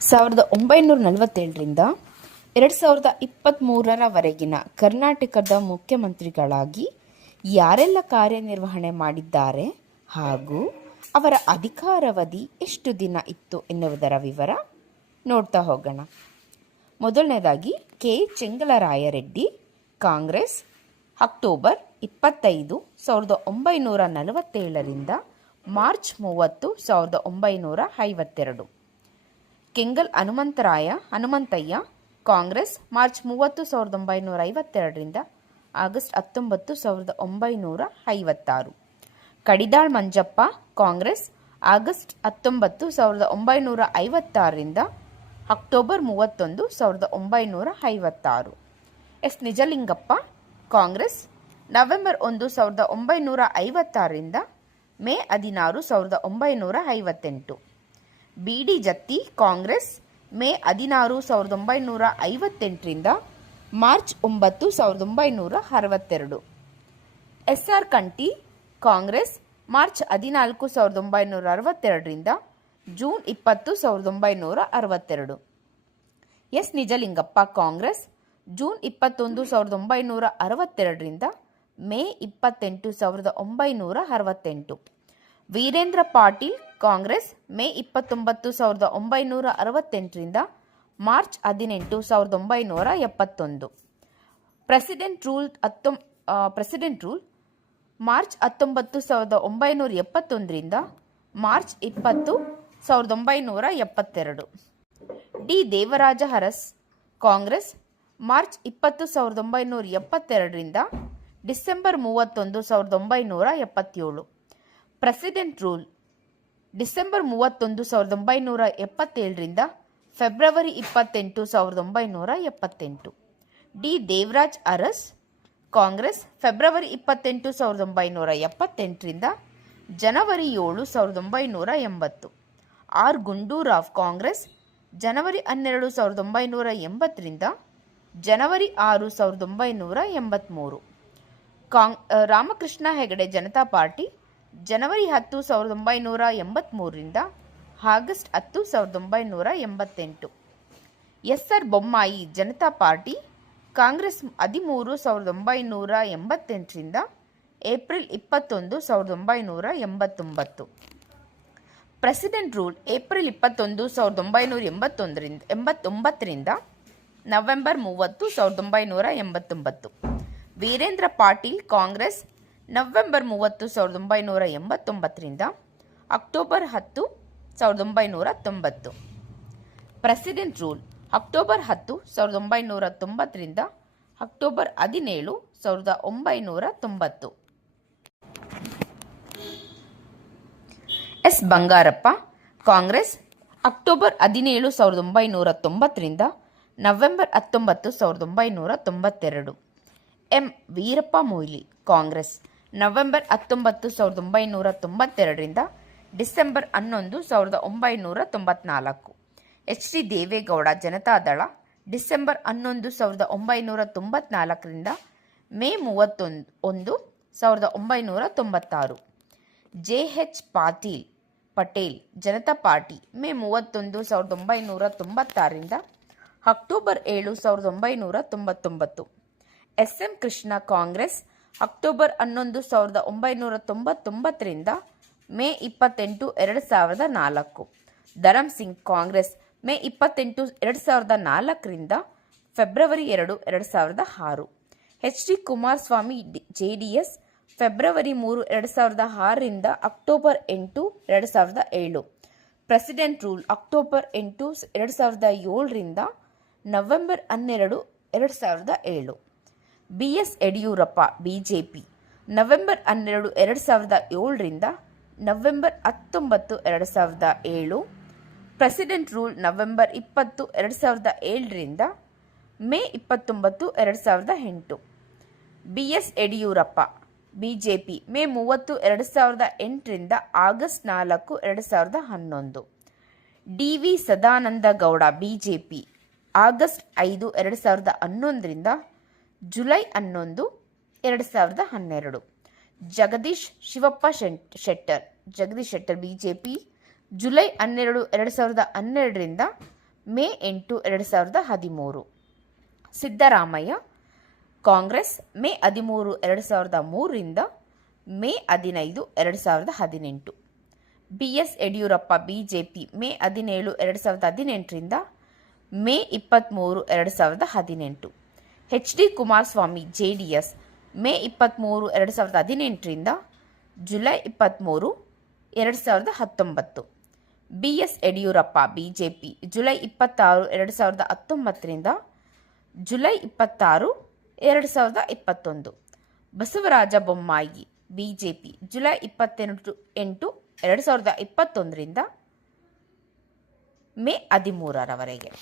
ಸಾವಿರದ ಒಂಬೈನೂರ ನಲವತ್ತೇಳರಿಂದ ಎರಡು ಸಾವಿರದ ಇಪ್ಪತ್ತ್ಮೂರರವರೆಗಿನ ಕರ್ನಾಟಕದ ಮುಖ್ಯಮಂತ್ರಿಗಳಾಗಿ ಯಾರೆಲ್ಲ ಕಾರ್ಯನಿರ್ವಹಣೆ ಮಾಡಿದ್ದಾರೆ ಹಾಗೂ ಅವರ ಅಧಿಕಾರಾವಧಿ ಎಷ್ಟು ದಿನ ಇತ್ತು ಎನ್ನುವುದರ ವಿವರ ನೋಡ್ತಾ ಹೋಗೋಣ. ಮೊದಲನೇದಾಗಿ ಕೆ. ಚೆಂಗಲರಾಯರೆಡ್ಡಿ, ಕಾಂಗ್ರೆಸ್, ಅಕ್ಟೋಬರ್ ಇಪ್ಪತ್ತೈದು, ಸಾವಿರದ ಒಂಬೈನೂರ ನಲವತ್ತೇಳರಿಂದ ಮಾರ್ಚ್ ಮೂವತ್ತು, ಸಾವಿರದ ಒಂಬೈನೂರ ಐವತ್ತೆರಡು. ಕೆಂಗಲ್ ಹನುಮಂತರಾಯ, ಹನುಮಂತಯ್ಯ, ಕಾಂಗ್ರೆಸ್, ಮಾರ್ಚ್ ಮೂವತ್ತು ಸಾವಿರದ ಒಂಬೈನೂರ ಐವತ್ತೆರಡರಿಂದ ಆಗಸ್ಟ್ ಹತ್ತೊಂಬತ್ತು ಸಾವಿರದ ಒಂಬೈನೂರ ಐವತ್ತಾರು. ಕಡಿದಾಳ್ ಮಂಜಪ್ಪ, ಕಾಂಗ್ರೆಸ್, ಆಗಸ್ಟ್ ಹತ್ತೊಂಬತ್ತು ಸಾವಿರದ ಒಂಬೈನೂರ ಐವತ್ತಾರರಿಂದ ಅಕ್ಟೋಬರ್ ಮೂವತ್ತೊಂದು ಸಾವಿರದ ಒಂಬೈನೂರ ಐವತ್ತಾರು. ಎಸ್. ನಿಜಲಿಂಗಪ್ಪ, ಕಾಂಗ್ರೆಸ್, ನವೆಂಬರ್ ಒಂದು ಸಾವಿರದ ಒಂಬೈನೂರ ಐವತ್ತಾರರಿಂದ ಮೇ ಹದಿನಾರು ಸಾವಿರದ ಒಂಬೈನೂರ ಐವತ್ತೆಂಟು. B D Jatti, Congress, May ಹದಿನಾರು ಸಾವಿರದ ಒಂಬೈನೂರ ಐವತ್ತೆಂಟರಿಂದ ಮಾರ್ಚ್ ಒಂಬತ್ತು ಸಾವಿರದ ಒಂಬೈನೂರ ಅರವತ್ತೆರಡು. S R Kanti, Congress, March ಹದಿನಾಲ್ಕು ಸಾವಿರದ ಒಂಬೈನೂರ ಅರವತ್ತೆರಡರಿಂದ ಜೂನ್ ಇಪ್ಪತ್ತು ಸಾವಿರದ ಒಂಬೈನೂರ ಅರವತ್ತೆರಡು. ಎಸ್. ನಿಜಲಿಂಗಪ್ಪ, ಕಾಂಗ್ರೆಸ್, ಜೂನ್ ಇಪ್ಪತ್ತೊಂದು ಸಾವಿರದ ಒಂಬೈನೂರ ಅರವತ್ತೆರಡರಿಂದ ಮೇ ಇಪ್ಪತ್ತೆಂಟು ಸಾವಿರದ ಒಂಬೈನೂರ ಅರವತ್ತೆಂಟು. ವೀರೇಂದ್ರ ಪಾಟೀಲ್ ಕಾಂಗ್ರೆಸ್ ಮೇ ಇಪ್ಪತ್ತೊಂಬತ್ತು ಸಾವಿರದ ಒಂಬೈನೂರ ಅರವತ್ತೆಂಟರಿಂದ ಮಾರ್ಚ್ ಹದಿನೆಂಟು ಸಾವಿರದ ಒಂಬೈನೂರ ಎಪ್ಪತ್ತೊಂದು. ಪ್ರೆಸಿಡೆಂಟ್ ರೂಲ್ ಹತ್ತೊಂ ಪ್ರೆಸಿಡೆಂಟ್ ರೂಲ್ ಮಾರ್ಚ್ ಹತ್ತೊಂಬತ್ತು ಸಾವಿರದ ಒಂಬೈನೂರ ಎಪ್ಪತ್ತೊಂದರಿಂದ ಮಾರ್ಚ್ ಇಪ್ಪತ್ತು ಸಾವಿರದ ಒಂಬೈನೂರ ಎಪ್ಪತ್ತೆರಡು. D. Devaraja Urs Congress March ಇಪ್ಪತ್ತು ಸಾವಿರದ ಒಂಬೈನೂರ ಎಪ್ಪತ್ತೆರಡರಿಂದ ಡಿಸೆಂಬರ್ ಮೂವತ್ತೊಂದು ಸಾವಿರದ ಒಂಬೈನೂರ ಎಪ್ಪತ್ತೇಳು. ಪ್ರೆಸಿಡೆಂಟ್ ರೂಲ್ ಡಿಸೆಂಬರ್ ಮೂವತ್ತೊಂದು ಸಾವಿರದ ಒಂಬೈನೂರ ಎಪ್ಪತ್ತೇಳರಿಂದ ಫೆಬ್ರವರಿ ಇಪ್ಪತ್ತೆಂಟು ಸಾವಿರದ ಒಂಬೈನೂರ ಎಪ್ಪತ್ತೆಂಟು. D. Devaraj Urs, Congress, February ಇಪ್ಪತ್ತೆಂಟು ಸಾವಿರದ ಒಂಬೈನೂರ ಎಪ್ಪತ್ತೆಂಟರಿಂದ ಜನವರಿ ಏಳು ಸಾವಿರದ ಒಂಬೈನೂರ ಎಂಬತ್ತು. ಆರ್. ಗುಂಡೂರಾವ್, ಕಾಂಗ್ರೆಸ್, ಜನವರಿ ಹನ್ನೆರಡು ಸಾವಿರದ ಒಂಬೈನೂರ ಎಂಬತ್ತರಿಂದ ಜನವರಿ ಆರು ಸಾವಿರದ ಒಂಬೈನೂರ ಎಂಬತ್ತ್ಮೂರು ಕಾಂಗ್ ರಾಮಕೃಷ್ಣ ಹೆಗಡೆ ಜನತಾ ಪಾರ್ಟಿ ಜನವರಿ ಹತ್ತು ಸಾವಿರದ ಒಂಬೈನೂರ ಎಂಬತ್ತ್ಮೂರರಿಂದ ಆಗಸ್ಟ್ ಹತ್ತು ಸಾವಿರದ ಒಂಬೈನೂರ ಎಂಬತ್ತೆಂಟು. S R Bommai Janata party Congress ಹದಿಮೂರು ಸಾವಿರದ ಒಂಬೈನೂರ ಎಂಬತ್ತೆಂಟರಿಂದ ಏಪ್ರಿಲ್ ಇಪ್ಪತ್ತೊಂದು ಸಾವಿರದ ಒಂಬೈನೂರ ಎಂಬತ್ತೊಂಬತ್ತು. ಪ್ರೆಸಿಡೆಂಟ್ ರೂಲ್ ಏಪ್ರಿಲ್ ಇಪ್ಪತ್ತೊಂದು ಸಾವಿರದ ಒಂಬೈನೂರ ಎಂಬತ್ತೊಂದರಿಂದ ಎಂಬತ್ತೊಂಬತ್ತರಿಂದ ನವೆಂಬರ್ ಮೂವತ್ತು ಸಾವಿರದ ಒಂಬೈನೂರ ಎಂಬತ್ತೊಂಬತ್ತು. ವೀರೇಂದ್ರ ಪಾಟೀಲ್ ಕಾಂಗ್ರೆಸ್ ನವೆಂಬರ್ ಮೂವತ್ತು ಸಾವಿರದ ಒಂಬೈನೂರ ಎಂಬತ್ತೊಂಬತ್ತರಿಂದ ಅಕ್ಟೋಬರ್ ಹತ್ತು ಸಾವಿರದ ಒಂಬೈನೂರ ತೊಂಬತ್ತು. ಪ್ರೆಸಿಡೆಂಟ್ ರೂಲ್ ಅಕ್ಟೋಬರ್ ಹತ್ತು ಸಾವಿರದ ಒಂಬೈನೂರ ತೊಂಬತ್ತರಿಂದ ಅಕ್ಟೋಬರ್ ಹದಿನೇಳು ಸಾವಿರದ ಒಂಬೈನೂರ ತೊಂಬತ್ತು. ಎಸ್. ಬಂಗಾರಪ್ಪ, ಕಾಂಗ್ರೆಸ್, ಅಕ್ಟೋಬರ್ ಹದಿನೇಳು ಸಾವಿರದ ಒಂಬೈನೂರ ತೊಂಬತ್ತರಿಂದ ನವೆಂಬರ್ ಹತ್ತೊಂಬತ್ತು ಸಾವಿರದ ಒಂಬೈನೂರ ತೊಂಬತ್ತೆರಡು. M. Veerappa Moily, Congress. November ಹತ್ತೊಂಬತ್ತು ಸಾವಿರದ ಒಂಬೈನೂರ ತೊಂಬತ್ತೆರಡರಿಂದ ಡಿಸೆಂಬರ್ ಹನ್ನೊಂದು ಸಾವಿರದ ಒಂಬೈನೂರ ತೊಂಬತ್ನಾಲ್ಕು. H D Deve Gowda Janata Dal December ಹನ್ನೊಂದು ಸಾವಿರದ ಒಂಬೈನೂರ ತೊಂಬತ್ನಾಲ್ಕರಿಂದ ಮೇ ಮೂವತ್ತೊಂದು ಒಂದು ಸಾವಿರದ ಒಂಬೈನೂರ ತೊಂಬತ್ತಾರು. J H Patil Patel Janata party May ಮೂವತ್ತೊಂದು ಸಾವಿರದ ಒಂಬೈನೂರ ತೊಂಬತ್ತಾರರಿಂದ ಅಕ್ಟೋಬರ್ ಏಳು ಸಾವಿರದ ಒಂಬೈನೂರ ತೊಂಬತ್ತೊಂಬತ್ತು. S M Krishna Congress October ಹನ್ನೊಂದು ಸಾವಿರದ ಒಂಬೈನೂರ ತೊಂಬತ್ತೊಂಬತ್ತರಿಂದ ಮೇ ಇಪ್ಪತ್ತೆಂಟು ಎರಡು ಸಾವಿರದ ನಾಲ್ಕು. ಧರಮ್ ಸಿಂಗ್ ಕಾಂಗ್ರೆಸ್ ಮೇ ಇಪ್ಪತ್ತೆಂಟು ಎರಡು ಸಾವಿರದ ನಾಲ್ಕರಿಂದ ಫೆಬ್ರವರಿ ಎರಡು ಎರಡು ಸಾವಿರದ ಆರು. H D Kumaraswamy J D S February ಮೂರು ಎರಡು ಸಾವಿರದ ಆರರಿಂದ ಅಕ್ಟೋಬರ್ ಎಂಟು ಎರಡು ಸಾವಿರದ ಏಳು. ಪ್ರೆಸಿಡೆಂಟ್ ರೂಲ್ ಅಕ್ಟೋಬರ್ ಎಂಟು ಎರಡು ಸಾವಿರದ ಏಳರಿಂದ ನವೆಂಬರ್ ಹನ್ನೆರಡು ಎರಡು ಸಾವಿರದ ಏಳು. B S Yediyurappa, BJP. November ಹನ್ನೆರಡು, ಎರಡು ಸಾವಿರದ ಏಳರಿಂದ ನವೆಂಬರ್ ಹತ್ತೊಂಬತ್ತು, ಎರಡು ಸಾವಿರದ ಏಳು. ಪ್ರೆಸಿಡೆಂಟ್ ರೂಲ್ ನವೆಂಬರ್ ಇಪ್ಪತ್ತು, ಎರಡು ಸಾವಿರದ ಏಳರಿಂದ ಮೇ ಇಪ್ಪತ್ತೊಂಬತ್ತು, ಎರಡು ಸಾವಿರದ ಎಂಟು. B S Yediyurappa, BJP, May ಮೂವತ್ತು, ಎರಡು ಸಾವಿರದ ಎಂಟರಿಂದ ಆಗಸ್ಟ್ ನಾಲ್ಕು, ಎರಡು ಸಾವಿರದ ಹನ್ನೊಂದು. D V Sadananda Gowda, BJP, August ಐದು, ಎರಡು ಸಾವಿರದ ಹನ್ನೊಂದರಿಂದ ಜುಲೈ ಹನ್ನೊಂದು, ಎರಡು ಸಾವಿರದ ಹನ್ನೆರಡು. Jagadish Shivappa set Shettar. Jagadish Shettar B J P July ಹನ್ನೆರಡು, ಎರಡು ಸಾವಿರದ ಹನ್ನೆರಡರಿಂದ ಮೇ ಎಂಟು, ಎರಡು ಸಾವಿರದ ಹದಿಮೂರು. ಸಿದ್ದರಾಮಯ್ಯ, ಕಾಂಗ್ರೆಸ್, ಮೇ ಹದಿಮೂರು, ಎರಡು ಸಾವಿರದ ಮೂರರಿಂದ ಮೇ ಹದಿನೈದು, ಎರಡು ಸಾವಿರದ ಹದಿನೆಂಟು. B S Yediyurappa B J P May ಹದಿನೇಳು, ಎರಡು ಸಾವಿರದ ಹದಿನೆಂಟರಿಂದ ಮೇ ಇಪ್ಪತ್ತ್ಮೂರು ಎರಡು ಸಾವಿರದ ಹದಿನೆಂಟು. H D Kumaraswamy J D S May ಇಪ್ಪತ್ತ್ಮೂರು ಎರಡು ಸಾವಿರದ ಹದಿನೆಂಟರಿಂದ ಜುಲೈ ಇಪ್ಪತ್ತ್ಮೂರು ಎರಡು ಸಾವಿರದ ಹತ್ತೊಂಬತ್ತು. B S Yediyurappa B J P July ಇಪ್ಪತ್ತಾರು, ಎರಡು ಸಾವಿರದ ಹತ್ತೊಂಬತ್ತರಿಂದ ಜುಲೈ ಇಪ್ಪತ್ತಾರು, ಎರಡು ಸಾವಿರದ ಇಪ್ಪತ್ತೊಂದು. Basavaraja Bommai B J P July ಇಪ್ಪತ್ತೆಂಟು, ಎಂಟು, ಎರಡು ಸಾವಿರದ ಇಪ್ಪತ್ತೊಂದರಿಂದ ಮೇ ಹದಿಮೂರರವರೆಗೆ.